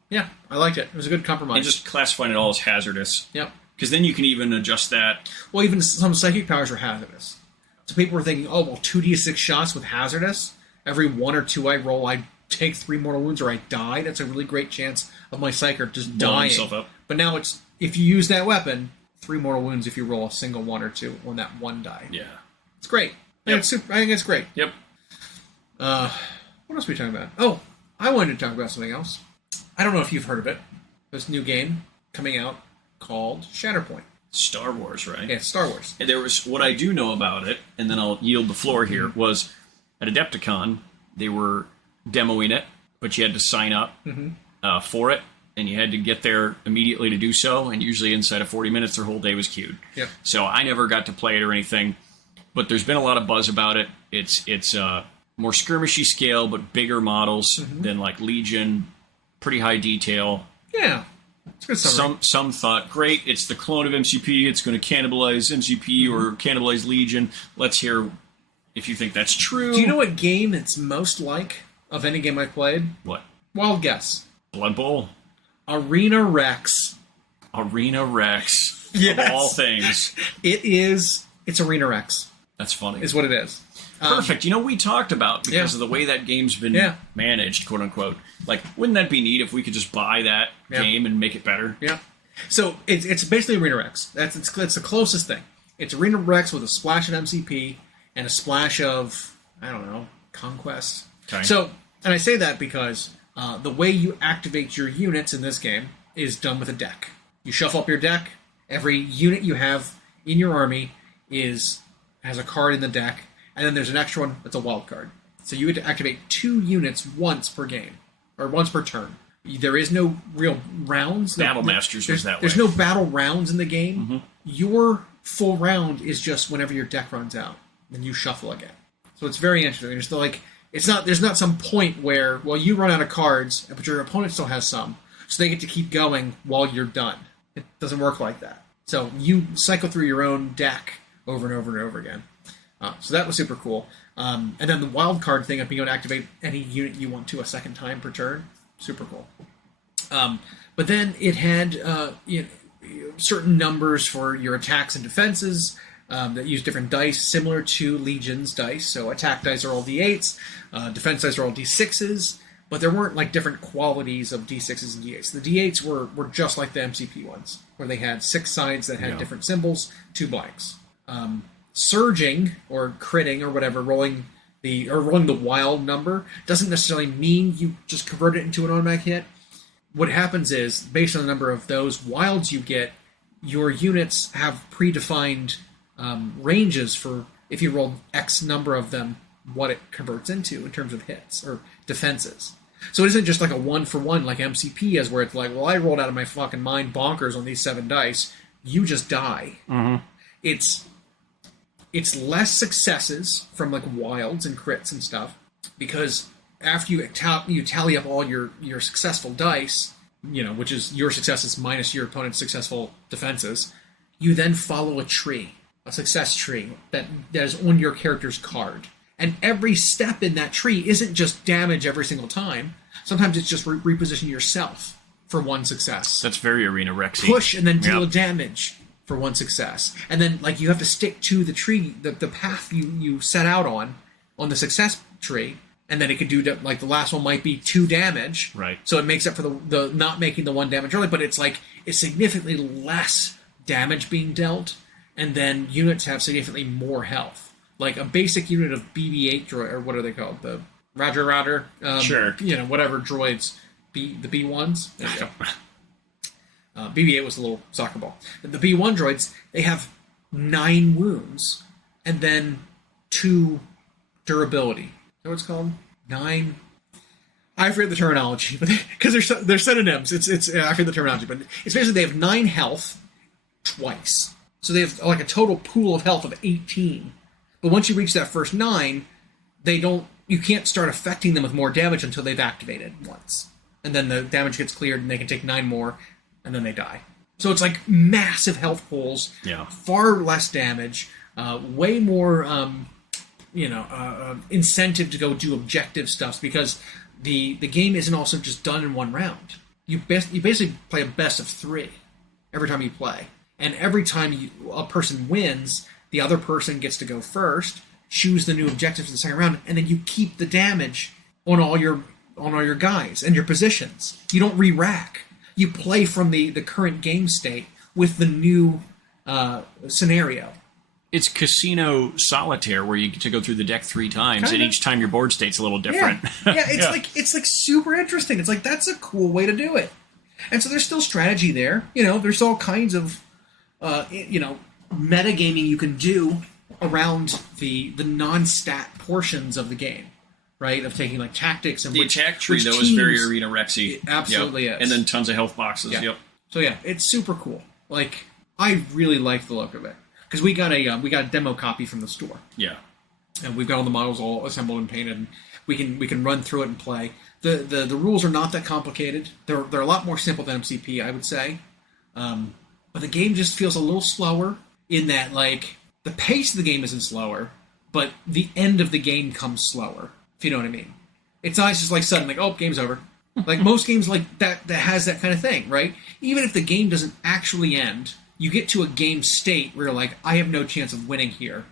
Yeah, I liked it. It was a good compromise. And just classifying it all as hazardous. Yep. Because then you can even adjust that. Well, even some psychic powers are hazardous. So people were thinking, 2d6 shots with hazardous. Every 1 or 2 I roll, I take 3 mortal wounds or I die. That's a really great chance of my psyker just dying. Himself up. But now it's, if you use that weapon, 3 mortal wounds if you roll a single 1 or 2 on that 1 die. Yeah. It's great. Yep. I think it's great. Yep. What else are we talking about? Oh, I wanted to talk about something else. I don't know if you've heard of it. This new game coming out called Shatterpoint. StarWars, right? Yeah, it's StarWars. And there was what I do know about it, and then I'll yield the floor here, was at Adepticon, they were demoing it, but you had to sign up for it, and you had to get there immediately to do so, and usually inside of 40 minutes, their whole day was queued. Yep. So I never got to play it or anything, but there's been a lot of buzz about it. It's more skirmishy scale, but bigger models than like Legion, pretty high detail. Yeah. Some thought, great, it's the clone of MCP, it's going to cannibalize MCP or cannibalize Legion. Let's hear if you think that's true. Do you know what game it's most like of any game I've played? What? Wild guess. Blood Bowl? Arena Rex. Arena Rex. Yes. Of all things. It's Arena Rex. That's funny. Is what it is. Perfect. We talked about, because of the way that game's been managed, quote unquote. Like, wouldn't that be neat if we could just buy that game and make it better? Yeah. So it's basically Arena Rex. It's the closest thing. It's Arena Rex with a splash of MCP and a splash of, I don't know, Conquest. Okay. So, and I say that because the way you activate your units in this game is done with a deck. You shuffle up your deck. Every unit you have in your army has a card in the deck. And then there's an extra one that's a wild card. So you get to activate 2 units once per game, or once per turn. There is no real rounds. Battle Masters was that way. There's no battle rounds in the game. Your full round is just whenever your deck runs out. Then you shuffle again. So it's very interesting. It's like there's not some point where, well, you run out of cards, but your opponent still has some. So they get to keep going while you're done. It doesn't work like that. So you cycle through your own deck over and over and over again. So that was super cool. And then the wild card thing of being able to activate any unit you want to a second time per turn, super cool. But then it had certain numbers for your attacks and defenses that use different dice, similar to Legion's dice. So attack dice are all D8s, defense dice are all D6s, but there weren't like different qualities of D6s and D8s. The D8s were just like the MCP ones, where they had 6 sides that had different symbols, 2 blanks. Surging or critting or whatever, rolling the wild number doesn't necessarily mean you just convert it into an automatic hit. What happens is, based on the number of those wilds you get, your units have predefined ranges for, if you roll X number of them, what it converts into in terms of hits or defenses. So it isn't just like a 1-for-1 like MCP is, where it's like, well, I rolled out of my fucking mind bonkers on these 7 dice. You just die. Mm-hmm. It's less successes from like wilds and crits and stuff, because after you tally up all your successful dice, which is your successes minus your opponent's successful defenses, you then follow a tree, a success tree that is on your character's card. And every step in that tree isn't just damage every single time. Sometimes it's just reposition yourself for 1 success. That's very Arena Rexy. Push and then deal damage for 1 success. And then like you have to stick to the tree, the path you set out on the success tree. And then it could do, like, the last one might be 2 damage. Right. So it makes up for the not making the 1 damage early, but it's significantly less damage being dealt, and then units have significantly more health. Like a basic unit of BB-8 droid, or what are they called? The Roger. Sure. Whatever droids. The B1s? There you go. BB-8 was a little soccer ball. The B1 droids, they have 9 wounds, and then 2 durability. What it's called? 9. I forget the terminology, but because they're synonyms. It's I forget the terminology, but it's basically they have 9 health twice, so they have like a total pool of health of 18. But once you reach that first 9, you can't start affecting them with more damage until they've activated once, and then the damage gets cleared, and they can take 9 more, and then they die. So it's like massive health pools, far less damage, way more. Incentive to go do objective stuff, because the game isn't also just done in 1 round. You basically play a best of 3 every time you play, and every time a person wins, the other person gets to go first, choose the new objective for the second round, and then you keep the damage on all your guys and your positions. You don't re-rack. You play from the current game state with the new scenario. It's Casino Solitaire, where you get to go through the deck 3 times, and each time your board state's a little different. Yeah, it's like super interesting. It's like, that's a cool way to do it. And so there's still strategy there. There's all kinds of metagaming you can do around the non-stat portions of the game, right? Of taking like tactics and the attack tree though is very Arena Rexy. It absolutely is. And then tons of health boxes. Yeah. Yep. So yeah, it's super cool. Like, I really like the look of it. Because we got a demo copy from the store. Yeah. And we've got all the models all assembled and painted, and we can run through it and play. The rules are not that complicated. They're a lot more simple than MCP, I would say. But the game just feels a little slower, in that, like, the pace of the game isn't slower, but the end of the game comes slower, if you know what I mean. It's not just like sudden, like, oh, game's over. Like most games like that has that kind of thing, right? Even if the game doesn't actually end, you get to a game state where you're like, I have no chance of winning here.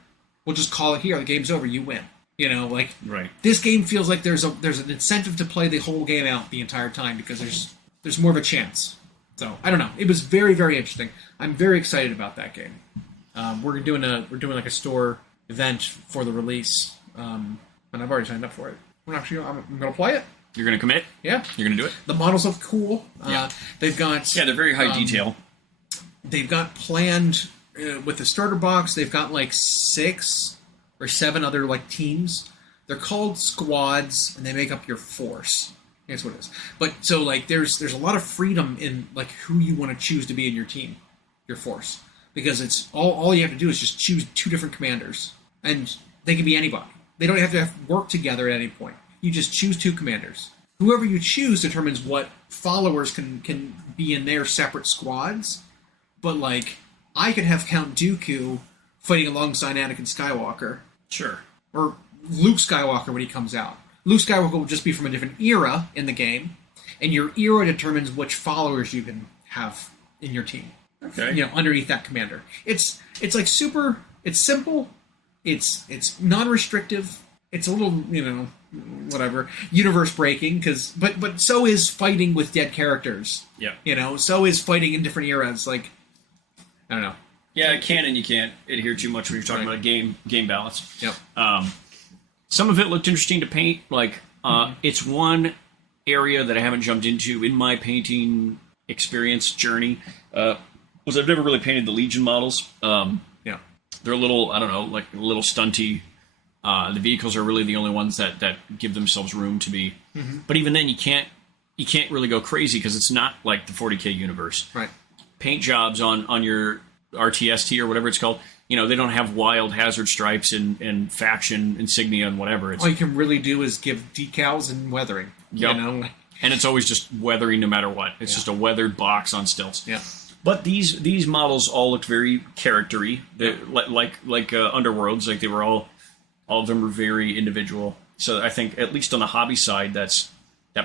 We'll just call it here. The game's over. You win. Right. This game feels like there's an incentive to play the whole game out the entire time, because there's more of a chance. So I don't know. It was very, very interesting. I'm very excited about that game. We're doing like a store event for the release, and I've already signed up for it. I'm gonna play it. You're gonna commit? Yeah. You're gonna do it? The models look cool. Yeah. They've got they're very high detail. They've got planned with the starter box. They've got like 6 or 7 other like teams. They're called squads, and they make up your force. That's what it is. But so like there's a lot of freedom in like who you want to choose to be in your team, your force, because it's all you have to do is just choose 2 different commanders, and they can be anybody. They don't have to work together at any point. You just choose 2 commanders. Whoever you choose determines what followers can be in their separate squads. But, like, I could have Count Dooku fighting alongside Anakin Skywalker. Sure. Or Luke Skywalker when he comes out. Luke Skywalker will just be from a different era in the game, and your era determines which followers you can have in your team. Okay. You know, underneath that commander. It's like super. It's simple. It's non-restrictive. It's a little, you know, whatever, universe breaking. But so is fighting with dead characters. Yeah. You know, so is fighting in different eras. Like, I don't know. Yeah, canon you can't adhere too much when you're talking about game balance. Yep. Some of it looked interesting to paint. Like, it's one area that I haven't jumped into in my painting experience journey. Was I've never really painted the Legion models. Yeah. They're a little, I don't know, like a little stunty. The vehicles are really the only ones that give themselves room to be. Mm-hmm. But even then, you can't really go crazy because it's not like the 40K universe. Right. Paint jobs on your RTST or whatever it's called, you know, they don't have wild hazard stripes and faction insignia and whatever. All you can really do is give decals and weathering. Yep. You know? And it's always just weathering no matter what. It's just a weathered box on stilts. Yeah. But these models all looked very character-y. Like Underworlds, like they were all of them were very individual. So I think at least on the hobby side, that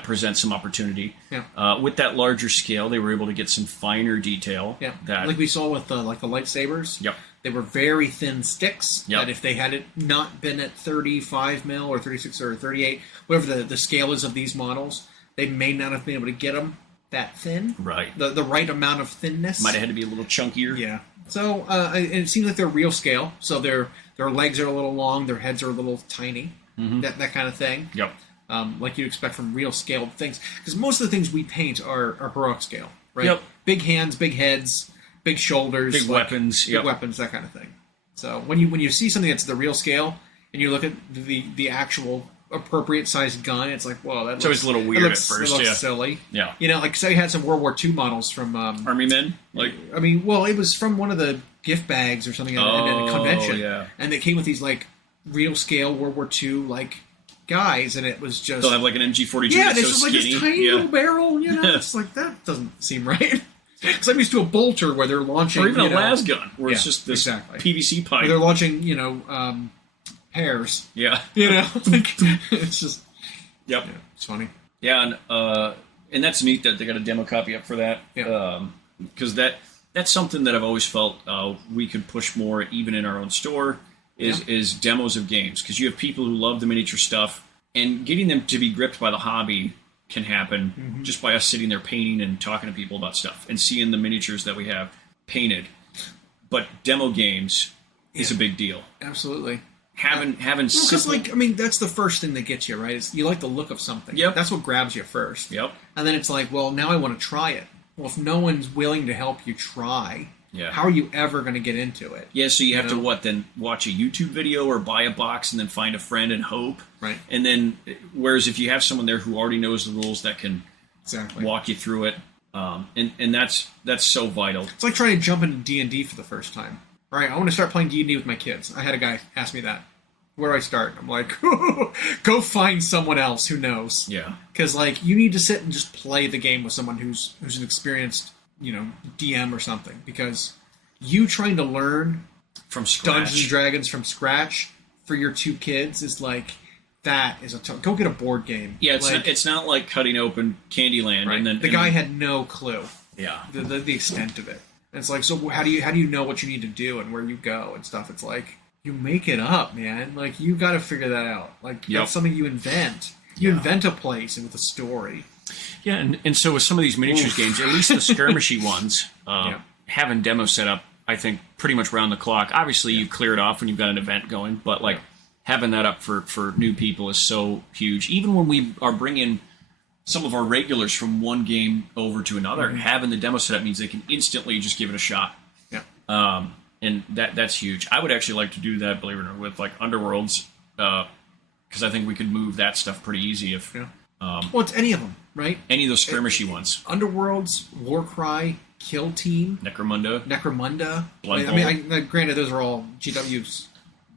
presents some opportunity. Yeah. With that larger scale, they were able to get some finer detail. Yeah. That, like we saw with the lightsabers. Yep. They were very thin sticks. Yep. That if they had it not been at 35 mil or 36 or 38, whatever the scale is of these models, they may not have been able to get them that thin. Right. The right amount of thinness. Might have had to be a little chunkier. Yeah. So it seems like they're real scale. So their legs are a little long, their heads are a little tiny. Mm-hmm. That kind of thing. Yep. Like you'd expect from real scaled things. Because most of the things we paint are heroic scale, right? Yep. Big hands, big heads, big shoulders, big weapons, big weapons, that kind of thing. So when you see something that's the real scale and you look at the actual appropriate sized gun, it's like, whoa, that's always a little weird at first. It looks yeah. silly. Yeah. You know, like say you had some World War II models from Army Men. Like, I mean, well, it was from one of the gift bags or something at a convention, yeah. And they came with these like real scale World War II like guys, and it was just they'll have like an MG42. Yeah, that's and it's so just like skinny. this tiny little barrel. You know, it's like that doesn't seem right. Because I'm used to a bolter where they're launching, or even a las gun, where it's just this exactly. PVC pipe. Where they're launching, pears. Yeah, you know, like, it's just. Yep, yeah, it's funny. Yeah, and that's neat that they got a demo copy up for that. Yeah. Because that's something that I've always felt we could push more, even in our own store, is demos of games. Because you have people who love the miniature stuff, and getting them to be gripped by the hobby can happen just by us sitting there painting and talking to people about stuff and seeing the miniatures that we have painted. But demo games is a big deal. Absolutely. Having because like I mean that's the first thing that gets you, right? Is you like the look of something. Yep. That's what grabs you first. Yep. And then it's like, well, now I want to try it. Well, if no one's willing to help you try, how are you ever going to get into it? Yeah, so you have to then watch a YouTube video or buy a box and then find a friend and hope. Right. And then, whereas if you have someone there who already knows the rules that can walk you through it, and that's so vital. It's like trying to jump into D&D for the first time. All right, I want to start playing D&D with my kids. I had a guy ask me that. Where do I start? I'm like, go find someone else who knows. Yeah. Because like you need to sit and just play the game with someone who's an experienced, DM or something. Because you trying to learn from scratch Dungeons and Dragons from scratch for your two kids is like that is go get a board game. Yeah, it's not like cutting open Candyland and then the guy had no clue. Yeah. The extent of it. And it's like, so how do you know what you need to do and where you go and stuff? It's like you make it up, man. Like you got to figure that out. Like that's something you invent. You invent a place and with a story. Yeah, and so with some of these miniatures games, at least the skirmishy ones, having demos set up, I think pretty much round the clock. Obviously, you clear it off when you've got an event going, but like having that up for new people is so huge. Even when we are bringing some of our regulars from one game over to another, having the demo set up means they can instantly just give it a shot. Yeah. And that's huge. I would actually like to do that, believe it or not, with like Underworlds, because I think we could move that stuff pretty easy if. Yeah. Well, it's any of them, right? Any of those skirmishy ones. Underworlds, Warcry, Kill Team, Necromunda. Blood Bowl. I mean, granted, those are all GW's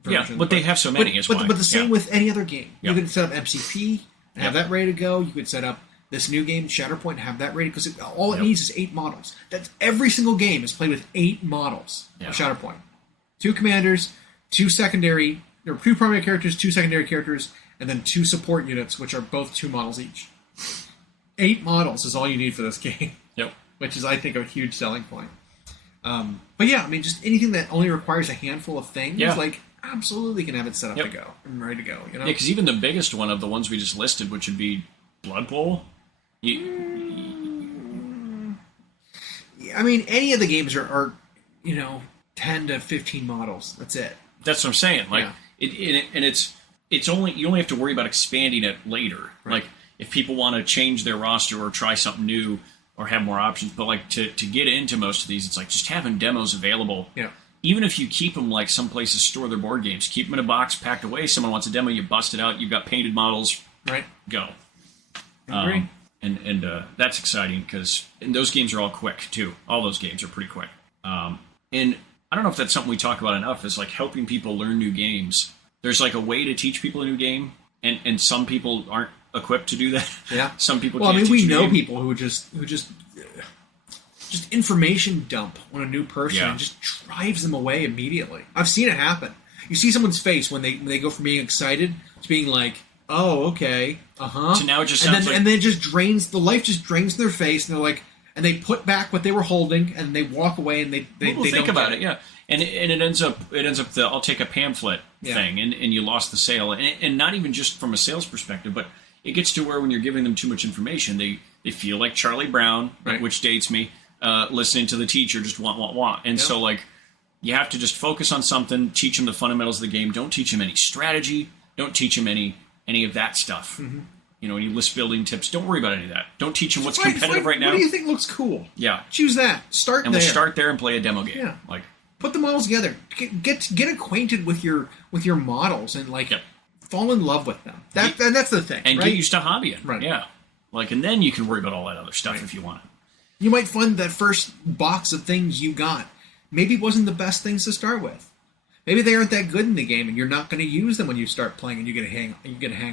versions. Yeah, but they have so many. But the same with any other game. Yeah. You could set up MCP and have that ready to go. You could set up this new game, Shatterpoint, have that rated because all it needs is 8 models. That's every single game is played with 8 models of Shatterpoint. 2 commanders, 2 secondary, or 2 primary characters, 2 secondary characters, and then 2 support units, which are both 2 models each. 8 models is all you need for this game. Yep. Which is, I think, a huge selling point. But yeah, I mean, just anything that only requires a handful of things, like, absolutely can have it set up to go and ready to go. You know? Yeah, because even the biggest one of the ones we just listed, which would be Blood Bowl. I mean, any of the games are 10 to 15 models. That's it. That's what I'm saying. Like, it's only you only have to worry about expanding it later. Right. Like, if people want to change their roster or try something new or have more options, but like to get into most of these, it's like just having demos available. Yeah. Even if you keep them like some places store their board games, keep them in a box packed away. Someone wants a demo, you bust it out. You've got painted models. Right. Go. I agree. And that's exciting because those games are all quick too. All those games are pretty quick. And I don't know if that's something we talk about enough. Is like helping people learn new games. There's like a way to teach people a new game, and some people aren't equipped to do that. Yeah. Some people. Well, can't I mean, we teach a know game. people who just information dump on a new person and just drives them away immediately. I've seen it happen. You see someone's face when they go from being excited to being like, "Oh, okay, So now it just sounds and then just drains the life, just drains their face, and they're like, and they put back what they were holding, and they walk away, and they think don't about care. it, yeah. And it ends up the I'll take a pamphlet thing, and you lost the sale, and not even just from a sales perspective, but it gets to where when you're giving them too much information, they feel like Charlie Brown, which dates me, listening to the teacher, just want, and so like you have to just focus on something, teach them the fundamentals of the game. Don't teach them any strategy. Don't teach them any of that stuff. Mm-hmm. Any list building tips. Don't worry about any of that. Don't teach them what's competitive right now. What do you think looks cool? Yeah, choose that. Start and there. We'll start there and play a demo game. Yeah, like put the models together. Get acquainted with your models and like fall in love with them. That's the thing. And right? get used to hobbying. Right. Yeah. Like, and then you can worry about all that other stuff if you want it. You might find that first box of things you got maybe wasn't the best things to start with. Maybe they aren't that good in the game, and you're not going to use them when you start playing, and you get a hang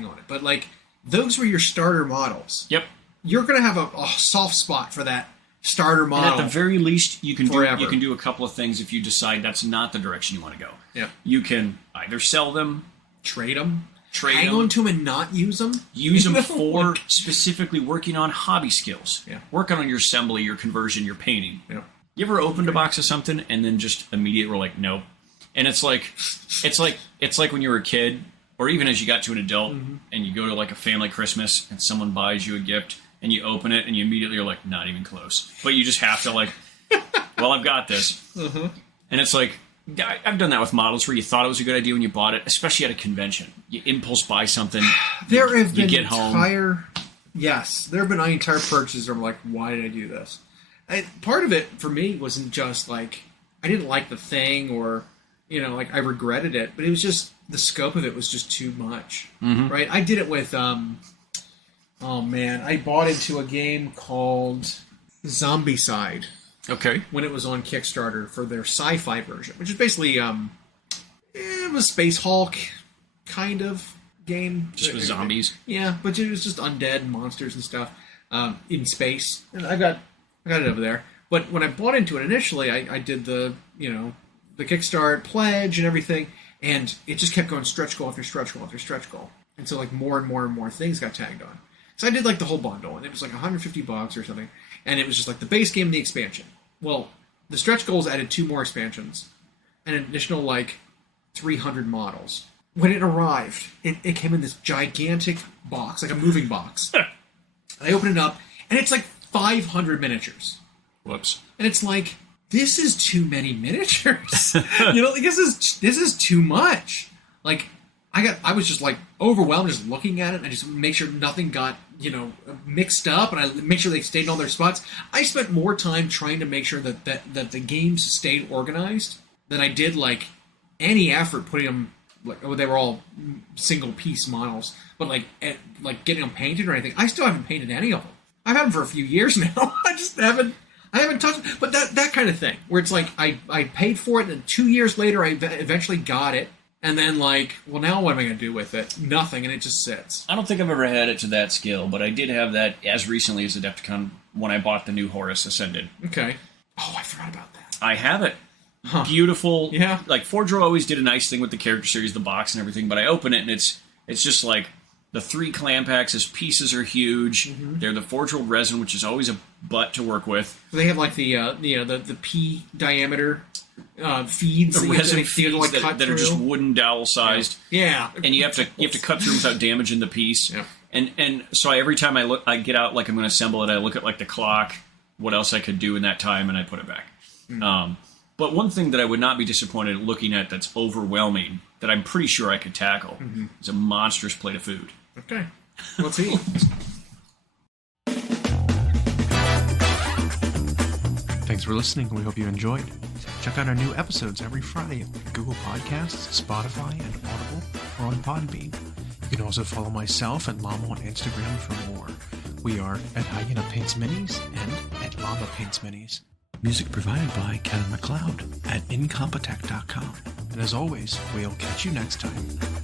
on it. But like those were your starter models. Yep. You're going to have a soft spot for that starter model. And at the very least, you can forever. You can do a couple of things if you decide that's not the direction you want to go. Yeah. You can either sell them, trade them, hang on to them, and not use them. Use them for specifically working on hobby skills. Yeah. Working on your assembly, your conversion, your painting. Yeah. You ever opened a box of something and then just immediately were like, nope. And it's like when you were a kid, or even as you got to an adult, and you go to like a family Christmas and someone buys you a gift and you open it and you immediately are like, not even close. But you just have to like, well, I've got this. And it's like, I've done that with models where you thought it was a good idea when you bought it, especially at a convention. You impulse buy something. There have been get home. there have been entire purchases where I'm like, why did I do this? Part of it for me wasn't just like I didn't like the thing or like I regretted it, but it was just the scope of it was just too much, right? I did it with I bought into a game called Zombicide. Okay. When it was on Kickstarter for their sci-fi version, which is basically it was Space Hulk kind of game. Just with zombies. Yeah, but it was just undead and monsters and stuff in space. And I got it over there. But when I bought into it initially, I did the the Kickstart pledge and everything, and it just kept going stretch goal after stretch goal after stretch goal. And so like more and more and more things got tagged on. So I did like the whole bundle, and it was like $150 or something. And it was just like the base game and the expansion. Well, the stretch goals added 2 more expansions, and an additional like 300 models. When it arrived, it came in this gigantic box, like a moving box. And I opened it up, and it's like 500 miniatures. Whoops. And it's like, this is too many miniatures. Like this is too much. Like I was just like overwhelmed just looking at it, and I just make sure nothing got mixed up, and I make sure they stayed in all their spots. I spent more time trying to make sure that the games stayed organized than I did like any effort putting them they were all single piece models, but like getting them painted or anything. I still haven't painted any of them. I've had them for a few years now. I haven't touched it. But that kind of thing, where it's like I paid for it, and 2 years later I eventually got it, and then like, well, now what am I going to do with it? Nothing, and it just sits. I don't think I've ever had it to that scale, but I did have that as recently as Adepticon when I bought the new Horus Ascended. Okay. Oh, I forgot about that. I have it. Huh. Beautiful. Yeah. Like, Forgeworld always did a nice thing with the character series, the box and everything, but I open it and it's just like the 3 clan packs, his pieces are huge. Mm-hmm. They're the Forgeworld resin, which is always a butt to work with. They have like the P diameter feeds. The resin feeds like that are just wooden dowel sized. Yeah. And you have to cut through without damaging the piece. Yeah. And so every time I get out like I'm going to assemble it, I look at like the clock, what else I could do in that time, and I put it back. Mm-hmm. But one thing that I would not be disappointed looking at that's overwhelming, that I'm pretty sure I could tackle, is a monstrous plate of food. Okay. Let's eat. Thanks for listening. We hope you enjoyed. Check out our new episodes every Friday on Google Podcasts, Spotify, and Audible, or on Podbean. You can also follow myself and Llama on Instagram for more. We are at Hyena Paints Minis and at Llama Paints Minis. Music provided by Kevin MacLeod at Incompetech.com. And as always, we'll catch you next time.